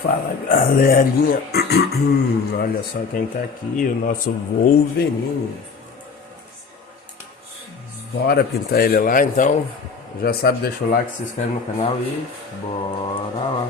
Fala galerinha, olha só quem tá aqui, o nosso Wolverine. Bora pintar ele lá então. Já sabe, deixa o like, se inscreve no canal e bora lá.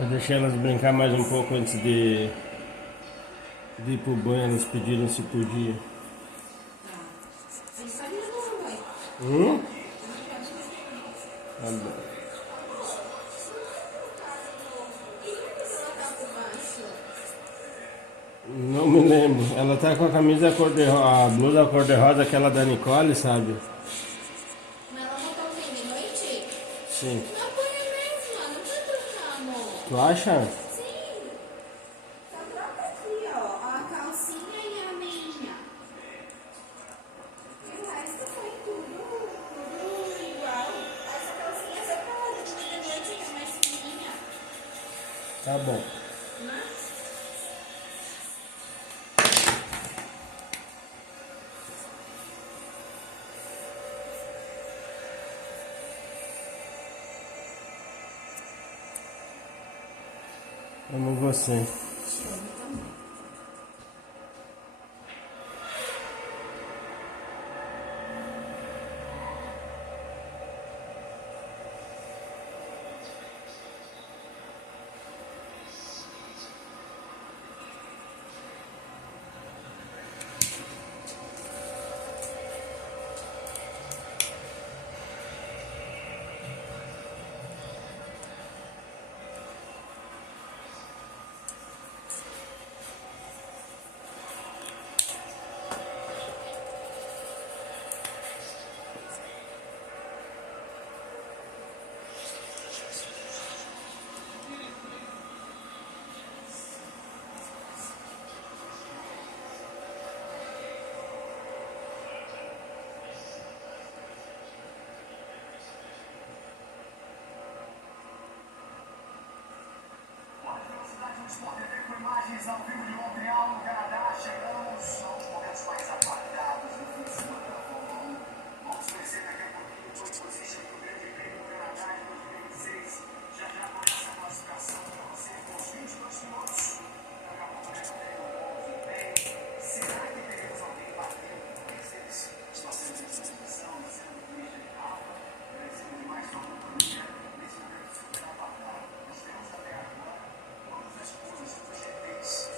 Eu deixei elas brincar mais um pouco antes de ir pro banho, elas pediram se podia. Tá bom. Não me lembro. Ela tá com a camisa a blusa cor-de-rosa, aquela da Nicole, sabe? Mas ela botou o quê? De noite? Sim. Não põe a mesma, não vai trocar, amor. Tu acha? Sim. Só troca aqui, ó. A calcinha e a meinha. E o resto foi tudo igual. Essa calcinha é só pra ela de noite, que é mais fininha. Tá bom. Né? Amo você. Sport TV com imagens ao vivo de Montreal, no Canadá. Chegamos aos momentos mais aguardados do fim de semana da Fórmula 1. Vamos conhecer daqui a pouquinho o pole position do Grande Prêmio do Canadá de 2026. Já começa a classificação para você com os 22 pilotos. Daqui a pouco já tem um bom desempenho. Será que teremos alguém batendo com eles? Está sendo essa discussão, está sendo muito geral. Precisa de mais uma companhia nesse momento super aguardado. Nós temos até agora todas as coisas, os GPs,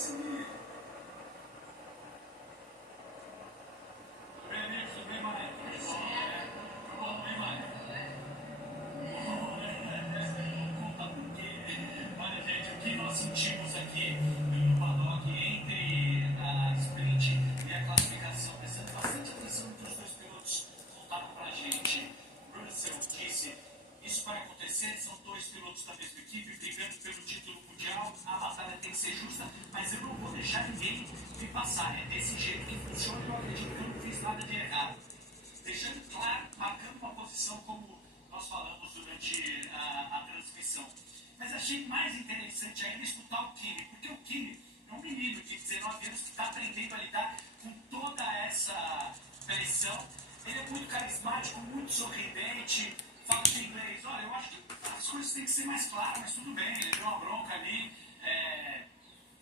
conseguir. Olha, gente, o que nós sentimos aqui no paddock entre a sprint e a classificação, prestando bastante atenção no que os dois pilotos contaram pra gente. Russell disse: isso vai acontecer, são dois pilotos da mesma equipe brigando pelo título mundial, a batalha tem que ser justa, mas eu não vou deixar ninguém me passar. É desse jeito que funciona e eu acredito que eu não fiz nada de errado. Deixando claro, marcando uma posição como nós falamos durante a transmissão. Mas achei mais interessante ainda escutar o Kimi, porque o Kimi é um menino de 19 anos que está aprendendo a lidar com toda essa pressão. Ele é muito carismático, muito sorridente, fala de inglês. Olha, eu acho que as coisas têm que ser mais claras, mas tudo bem, ele deu uma bronca ali.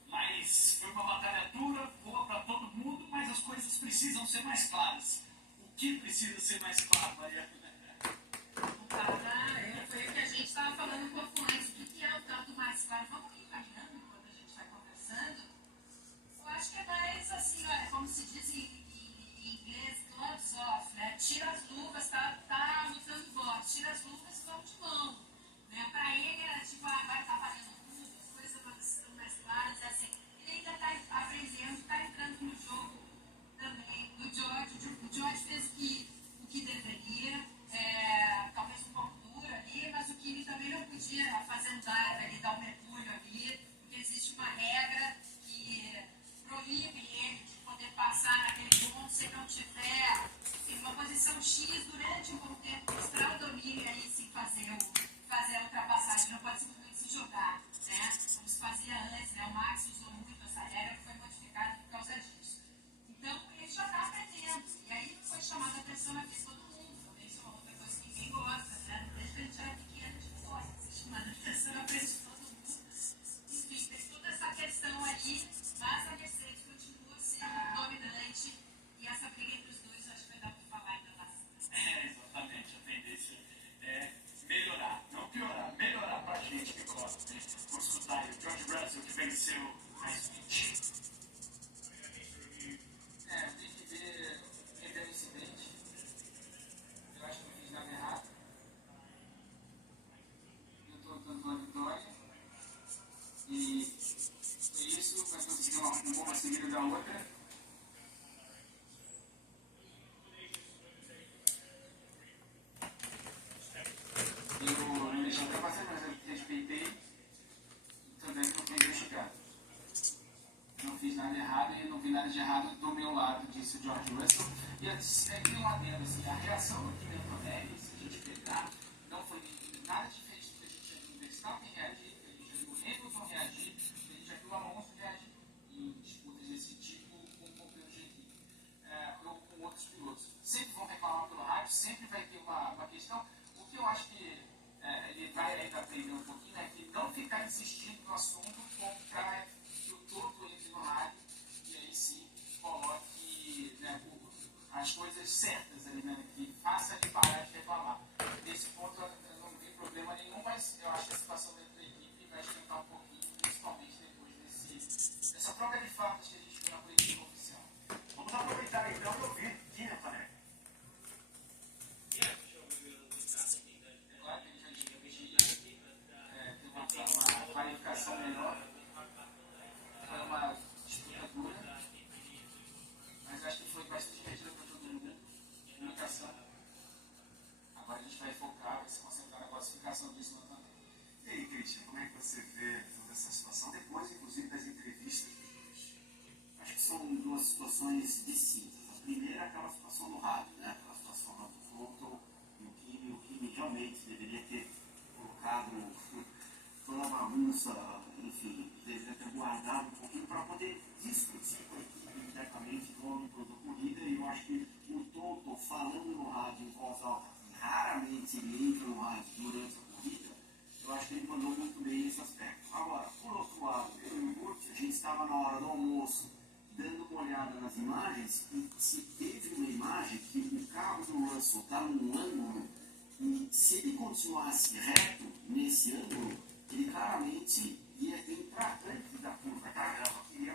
Mas foi uma batalha dura, boa para todo mundo, mas as coisas precisam ser mais claras. O que precisa ser mais claro, Mariana? Foi o que a gente estava falando um pouco antes. O que é o tanto mais claro? Vamos encaminhando enquanto a gente vai conversando. Eu acho que é mais assim, olha, como se diz em inglês, gloves off, né? Tira as luvas, tá anotando votos, tira as luvas e vamos de mão. Né? Para ele era tipo, vai estar valendo tudo, as coisas estão mais claras, é assim. Ele ainda está aprendendo, está entrando no jogo também. O George fez o que deveria, talvez um pouco duro ali, mas o Kimi também não podia fazer um dive ali, dar um mergulho ali, porque existe uma regra que proíbe ele de poder passar naquele ponto se não tiver em uma posição X durante um bom tempo, mostrar o domínio aí sim fazer a ultrapassagem, não pode simplesmente se jogar, né? Como se fazia antes, né? O Max usou muito essa regra que foi modificada por causa disso. Então, ele já está aprendendo. E aí foi chamada a atenção na vida de todo mundo. Também isso é uma outra coisa que ninguém gosta, né? Desde que a gente era pequeno, a gente gosta de ser chamada a atenção na frente de todo mundo. Enfim, tem toda essa questão ali, mas a Mercedes continua sendo dominante. E essa briga entre os dois, eu acho que vai dar para falar ainda bastante. Exatamente. A tendência é melhorar, não piorar, melhorar pra gente que gosta. Vamos escutar aí o George Russell que venceu a sprint. Tem que ver quem deu o incidente. Eu acho que eu fiz nada errado. Eu estou lutando pela vitória. E foi isso, mas consegui uma boa seguida da outra. Eu não deixei ultrapassar, mas eu respeitei. Também que eu fui investigado. Não fiz nada errado e não vi nada de errado do meu lado, disse o George Russell. E aqui um adendo, assim, a reação do Kimi Antonelli, se a gente pegar, não foi nada diferente do que a gente já viu o Verstappen reagir, que a gente já viu o Hamilton reagir, que a gente já viu o Alonso reagir em disputas desse tipo com o GP, ou com outros pilotos. Sempre vão reclamar pelo rádio, sempre vai ter uma questão. O que eu acho que ele vai ainda aprender um pouquinho é que não ficar insistindo no assunto para que o todo entre no rádio e aí sim coloque, né, as coisas certas ali, né, que faça ele parar de reclamar. Nesse ponto eu não vi problema nenhum, mas eu acho que a situação dentro da equipe vai esquentar um pouquinho, principalmente depois dessa troca de farpas que a gente viu na coletiva oficial. Vamos aproveitar então e ouvir Kimi Antonelli. Claro que ele já tinha ter uma qualificação melhor. Foi uma disputa dura, mas acho que foi bastante divertido para todo mundo. Comunicação. Agora a gente vai focar, vai se concentrar na classificação disso também. E aí, Christian, como é que você vê toda essa situação, depois, inclusive, das entrevistas dos dois? Acho que são duas situações distintas. A primeira é aquela situação do rádio, né? Aquela situação do Volto e o Kimi. O Kimi realmente deveria ter colocado toda a bagunça, enfim, deveria ter guardado um pouquinho para poder discutir com a equipe internamente no da corrida. E eu acho que o Toto falando no rádio em voz alta, que raramente ele entra no rádio durante a corrida, eu acho que ele mandou muito bem esse aspecto. Agora, por outro lado, eu e o Guti, a gente estava na hora do almoço dando uma olhada nas imagens e se teve uma imagem que o carro do Russell está num ângulo e se ele continuasse reto nesse ângulo, ele claramente ia entrar antes da curva. Caramba, queria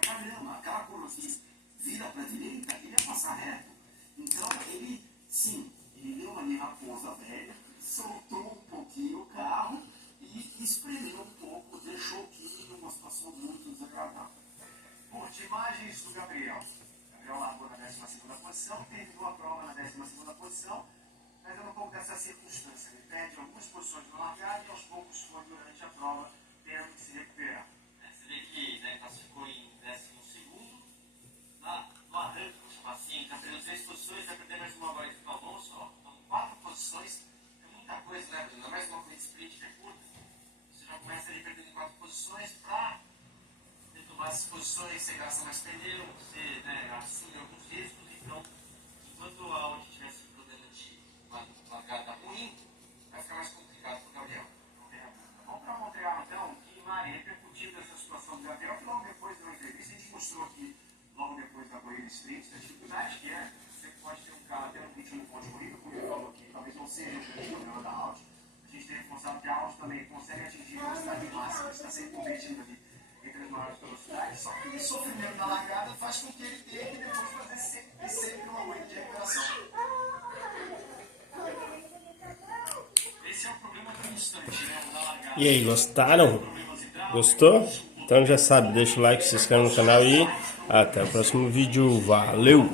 12ª posição, terminou a prova na 12ª posição, mas era um pouco dessa circunstância. Ele perde algumas posições na largada e aos poucos foi durante a prova tendo que se recuperar. Você vê que, né, classificou em 12º, no arranque, vou chamar assim, tá perdendo 6 posições, vai perder mais uma agora de Alonso, ó, então 4 posições, é muita coisa, né, Bruno? Ainda mais uma corrida sprint que é curta, você já começa ali perdendo 4 posições para retomar essas posições, você gasta mais pneu, você, né, assume alguns riscos, então, enquanto a Audi tiver esse problema de uma largada ruim, vai ficar mais complicado para o Gabriel. Vamos para Montreal, então, que Mari repercutiu essa situação do Gabriel, que logo depois da entrevista a gente mostrou aqui, logo depois da corrida sprint, a dificuldade que é, você pode ter um carro até um ritmo de ponto de corrida, como ele falou aqui, talvez não seja o grande problema da Audi. A gente tem reforçado que a Audi também consegue atingir a velocidade máxima, está sempre competindo ali entre as maiores velocidades, só que o sofrimento da largada faz com que ele tenha que depois fazer sempre uma corrida de recuperação. Esse é o problema constante, né, da largada. E aí, gostaram? Gostou? Então já sabe, deixa o like, se inscreve no canal e até o próximo vídeo. Valeu!